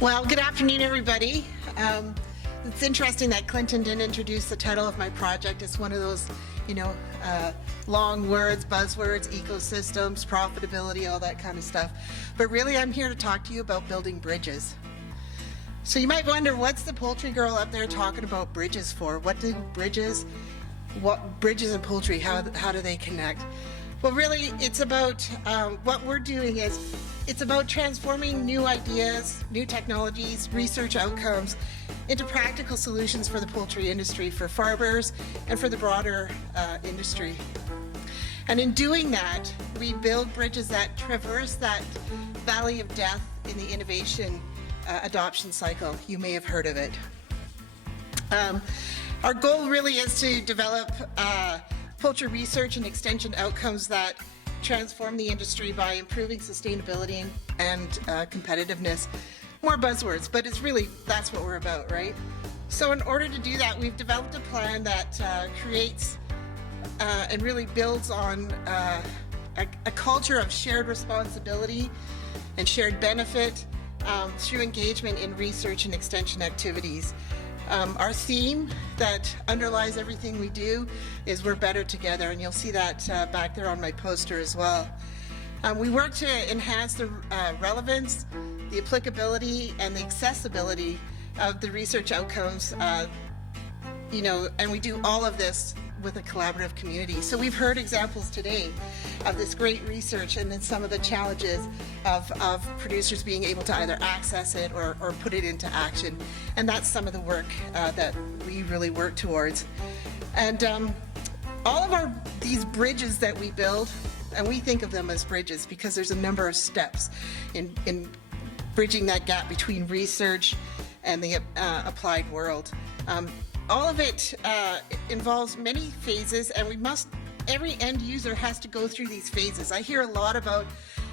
Well, good afternoon, everybody. It's interesting that Clinton didn't introduce the title of my project. It's one of those, long words, buzzwords, ecosystems, profitability, all that kind of stuff. But really, I'm here to talk to you about building bridges. So you might wonder, what's the poultry girl up there talking about bridges for? What bridges and poultry, how do they connect? Well, really, it's about what we're doing is it's about transforming new ideas, new technologies, research outcomes into practical solutions for the poultry industry, for farmers, and for the broader industry. And in doing that, we build bridges that traverse that valley of death in the innovation adoption cycle. You may have heard of it. Our goal really is to develop poultry research and extension outcomes that transform the industry by improving sustainability and competitiveness. More buzzwords, but that's what we're about, right? So in order to do that, we've developed a plan that creates and really builds on a culture of shared responsibility and shared benefit through engagement in research and extension activities. Our theme that underlies everything we do is we're better together, and you'll see that back there on my poster as well. We work to enhance the relevance, the applicability, and the accessibility of the research outcomes, and we do all of this with a collaborative community. So we've heard examples today of this great research and then some of the challenges of producers being able to either access it or put it into action. And that's some of the work that we really work towards. And all of these bridges that we build, and we think of them as bridges because there's a number of steps in bridging that gap between research and the applied world. All of it involves many phases, and every end user has to go through these phases. I hear a lot about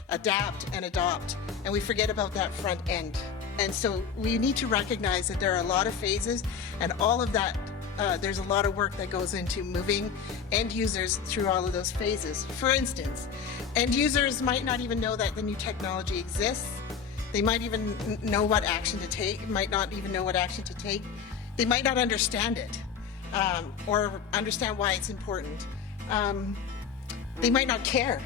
adapt and adopt, and we forget about that front end. And so we need to recognize that there are a lot of phases, and all of that, there's a lot of work that goes into moving end users through all of those phases. For instance, end users might not even know that the new technology exists. They might even know what action to take, might not even know what action to take. They might not understand it or understand why it's important. They might not care.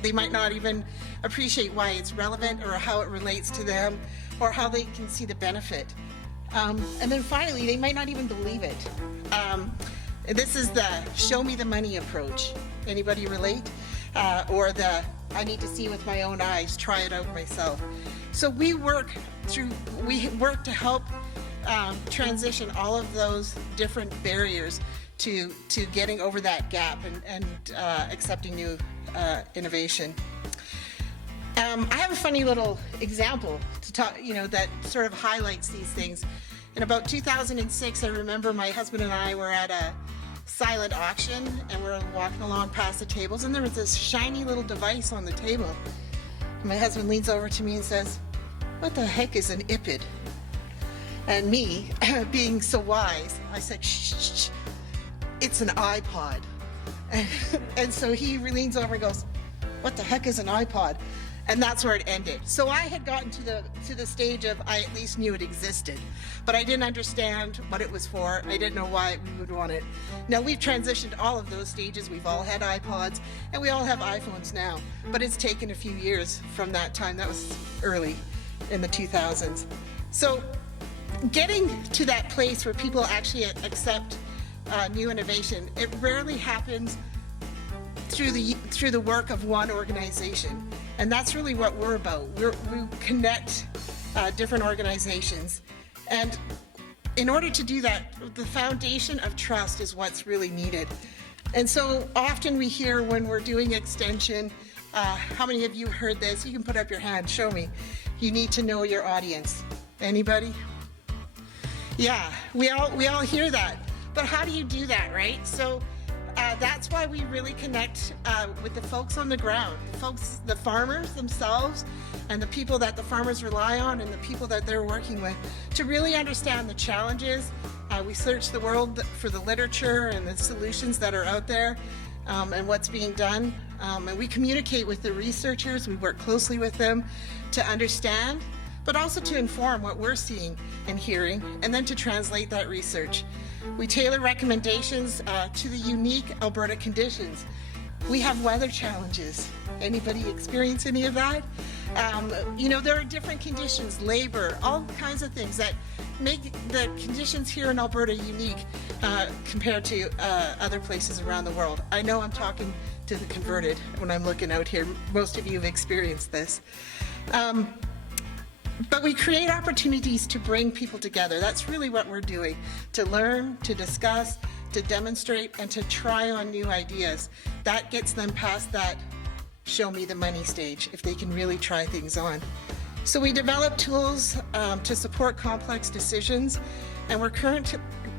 They might not even appreciate why it's relevant or how it relates to them or how they can see the benefit. And then finally, they might not even believe it. This is the show me the money approach. Anybody relate? Or the I need to see with my own eyes, try it out myself. So we work to help transition all of those different barriers to getting over that gap and accepting new innovation. I have a funny little example to talk, that sort of highlights these things. In about 2006, I remember my husband and I were at a silent auction, and we're walking along past the tables, and there was this shiny little device on the table. And my husband leans over to me and says, "What the heck is an IPID?" And me, being so wise, I said, "Shh, it's an iPod." And so he leans over and goes, "What the heck is an iPod?" And that's where it ended. So I had gotten to the stage of I at least knew it existed, but I didn't understand what it was for. I didn't know why we would want it. Now we've transitioned all of those stages. We've all had iPods, and we all have iPhones now, but it's taken a few years from that time. That was early in the 2000s. So getting to that place where people actually accept new innovation, it rarely happens through the work of one organization, and that's really what we're about. We connect different organizations, and in order to do that, the foundation of trust is what's really needed. And so often we hear when we're doing extension, how many of you heard this? You can put up your hand, show me. You need to know your audience. Anybody? Yeah, we all hear that. But how do you do that, right? So that's why we really connect with the folks on the ground, the farmers themselves, and the people that the farmers rely on, and the people that they're working with, to really understand the challenges. We search the world for the literature and the solutions that are out there, and what's being done. And we communicate with the researchers. We work closely with them to understand, but also to inform what we're seeing and hearing, and then to translate that research. We tailor recommendations to the unique Alberta conditions. We have weather challenges. Anybody experience any of that? There are different conditions, labor, all kinds of things that make the conditions here in Alberta unique compared to other places around the world. I know I'm talking to the converted when I'm looking out here. Most of you have experienced this. But we create opportunities to bring people together. That's really what we're doing, to learn, to discuss, to demonstrate, and to try on new ideas. That gets them past that show me the money stage, if they can really try things on. So we develop tools to support complex decisions, and we're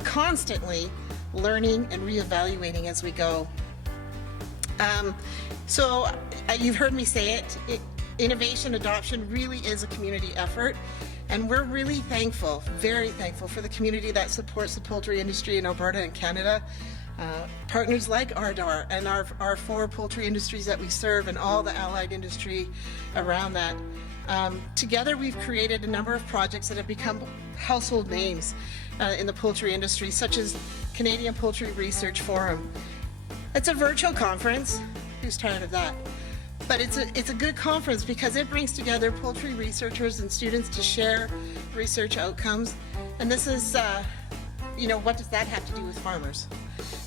constantly learning and reevaluating as we go. You've heard me say it, innovation adoption really is a community effort, and we're really thankful, very thankful for the community that supports the poultry industry in Alberta and Canada. Partners like RDAR and our 4 poultry industries that we serve and all the allied industry around that. Together we've created a number of projects that have become household names in the poultry industry, such as Canadian Poultry Research Forum. It's a virtual conference. Who's tired of that? But it's a good conference because it brings together poultry researchers and students to share research outcomes. And this is, what does that have to do with farmers?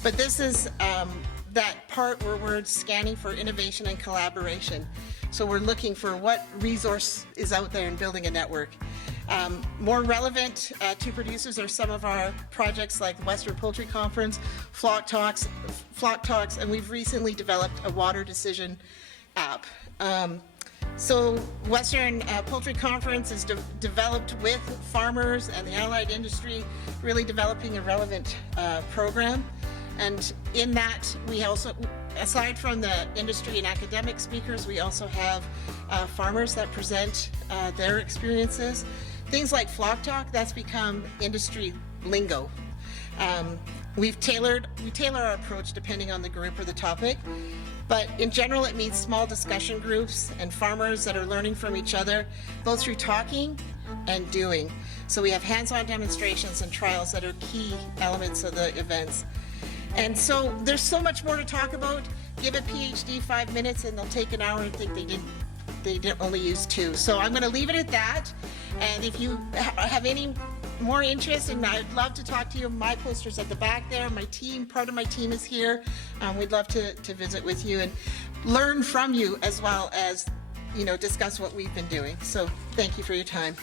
But this is that part where we're scanning for innovation and collaboration. So we're looking for what resource is out there and building a network. More relevant to producers are some of our projects like Western Poultry Conference, Flock Talks, and we've recently developed a water decision app. So Western Poultry Conference is developed with farmers and the allied industry, really developing a relevant program. And in that, we also, aside from the industry and academic speakers, we also have farmers that present their experiences. Things like Flock Talk, that's become industry lingo. We tailor our approach depending on the group or the topic, but in general it means small discussion groups and farmers that are learning from each other, both through talking and doing. So we have hands-on demonstrations and trials that are key elements of the events. And so there's so much more to talk about. Give a PhD 5 minutes and they'll take an hour and think they didn't only use 2. So I'm going to leave it at that. And if you have any more interest, and I'd love to talk to you, my poster's at the back there. My team, part of my team is here. We'd love to visit with you and learn from you as well as, discuss what we've been doing. So thank you for your time.